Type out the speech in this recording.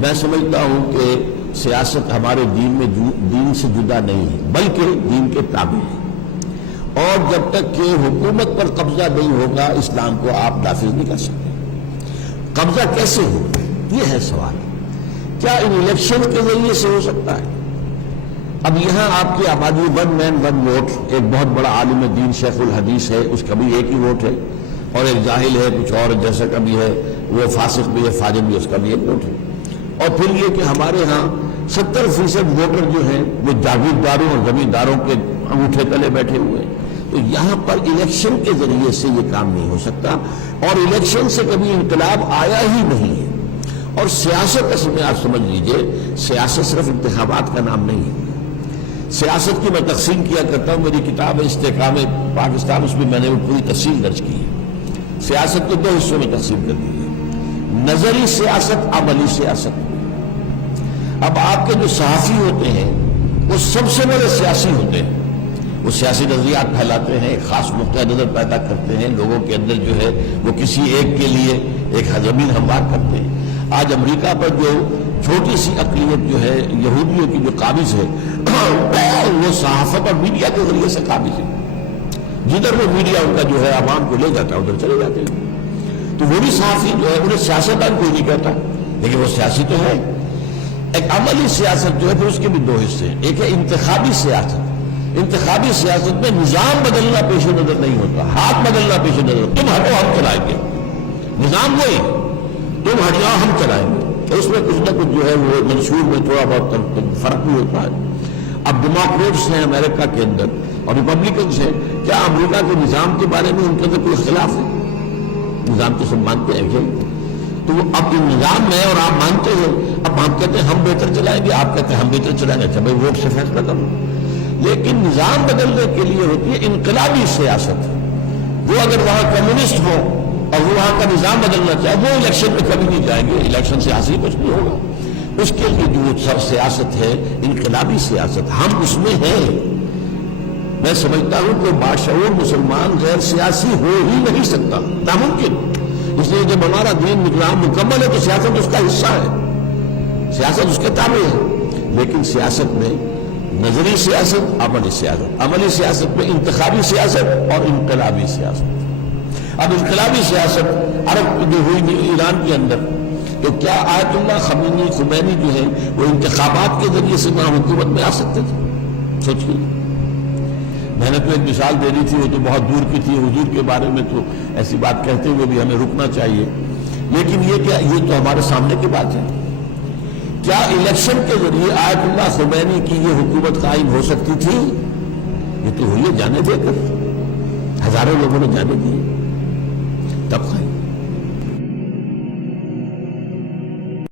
میں سمجھتا ہوں کہ سیاست ہمارے دین میں دین سے جدا نہیں ہے بلکہ دین کے تابع ہے، اور جب تک کہ حکومت پر قبضہ نہیں ہوگا اسلام کو آپ نافذ نہیں کر سکتے۔ قبضہ کیسے ہوگا یہ ہے سوال، کیا ان الیکشن کے ذریعے سے ہو سکتا ہے؟ اب یہاں آپ کی آبادی ون مین ون ووٹ، ایک بہت بڑا عالم دین شیخ الحدیث ہے، اس کا بھی ایک ہی ووٹ ہے، اور ایک جاہل ہے کچھ اور جیسا کا بھی ہے، وہ فاسق بھی ہے فاجر بھی، اس کا بھی ایک ووٹ ہے، اور پھر یہ کہ ہمارے ہاں 70% ووٹر جو ہیں وہ جاگیرداروں اور زمینداروں کے انگوٹھے تلے بیٹھے ہوئے ہیں۔ تو یہاں پر الیکشن کے ذریعے سے یہ کام نہیں ہو سکتا، اور الیکشن سے کبھی انقلاب آیا ہی نہیں ہے۔ اور سیاست اصل میں آپ سمجھ لیجئے، سیاست صرف انتخابات کا نام نہیں ہے۔ سیاست کی میں تقسیم کیا کرتا ہوں، میری کتاب ہے استحکام پاکستان، اس میں میں نے وہ پوری تفصیل درج کی ہے۔ سیاست کو دو حصوں میں تقسیم کر دی ہے، نظری سیاست، عملی سیاست۔ اب آپ کے جو صحافی ہوتے ہیں وہ سب سے بڑے سیاسی ہوتے ہیں، وہ سیاسی نظریات پھیلاتے ہیں، خاص نقطہ نظر پیدا کرتے ہیں، لوگوں کے اندر جو ہے وہ کسی ایک کے لیے ایک زمین ہموار کرتے ہیں۔ آج امریکہ پر جو چھوٹی سی اقلیت جو ہے یہودیوں کی جو قابض ہے، وہ صحافت اور میڈیا کے ذریعے سے قابض ہے۔ جدھر وہ میڈیا ان کا جو ہے عوام کو لے جاتا ہے ادھر چلے جاتے ہیں۔ تو وہ بھی صحافی جو ہے انہیں سیاستدان کوئی نہیں کہتا، لیکن وہ سیاسی تو ہے۔ ایک عملی سیاست جو ہے پھر اس کے بھی دو حصے ہیں، ایک ہے انتخابی سیاست۔ انتخابی سیاست میں نظام بدلنا پیش نظر نہیں ہوتا، ہاتھ بدلنا پیش نظر، تم ہٹو ہم چلائیں گے، نظام وہی، تم ہٹ جاؤ ہم چلائیں گے۔ اس میں کچھ نہ کچھ جو ہے وہ منشور میں تھوڑا بہت فرق بھی ہوتا ہے۔ اب ڈیموکریٹس ہیں امریکہ کے اندر اور ریپبلکنس ہیں، کیا امریکہ کے نظام کے بارے میں ان کے اندر کوئی اختلاف ہے؟ نظام تو سب مانتے ہیں کہ تو اب نظام میں اور آپ مانتے ہیں، اب ہم کہتے ہیں ہم بہتر چلائیں گے، آپ کہتے ہیں ہم بہتر چلائیں گے، اچھا بھائی ووٹ سے فیصلہ کرو۔ لیکن نظام بدلنے کے لیے ہوتی ہے انقلابی سیاست۔ وہ اگر وہاں کمیونسٹ ہو اور وہ وہاں کا نظام بدلنا چاہے، وہ الیکشن میں کبھی نہیں جائیں گے، الیکشن سے حاصل کچھ نہیں ہوگا۔ اس کے لیے جو سب سیاست ہے انقلابی سیاست، ہم اس میں ہیں۔ میں سمجھتا ہوں کہ باشعور مسلمان غیر سیاسی ہو ہی نہیں سکتا، ناممکن۔ اس لیے جب ہمارا دین نظام مکمل ہے تو سیاست اس کا حصہ ہے، سیاست اس کے تابع ہے۔ لیکن سیاست میں نظری سیاست، عملی سیاست، عملی سیاست میں انتخابی سیاست اور انقلابی سیاست۔ اب انقلابی سیاست عرب جو ہوئی ایران کے اندر، تو کیا آیت اللہ خمینی جو ہے وہ انتخابات کے ذریعے سے وہاں حکومت میں آ سکتے تھے؟ سوچیے، میں نے تو ایک مثال دے دی تھی، وہ تو بہت دور کی تھی، حضور کے بارے میں تو ایسی بات کہتے ہوئے بھی ہمیں رکنا چاہیے، لیکن یہ تو ہمارے سامنے کی بات ہے۔ کیا الیکشن کے ذریعے آیت اللہ خمینی کی یہ حکومت قائم ہو سکتی تھی؟ یہ تو ہوئی ہے جانے دے کر، ہزاروں لوگوں نے جانے دیے، تب قائم۔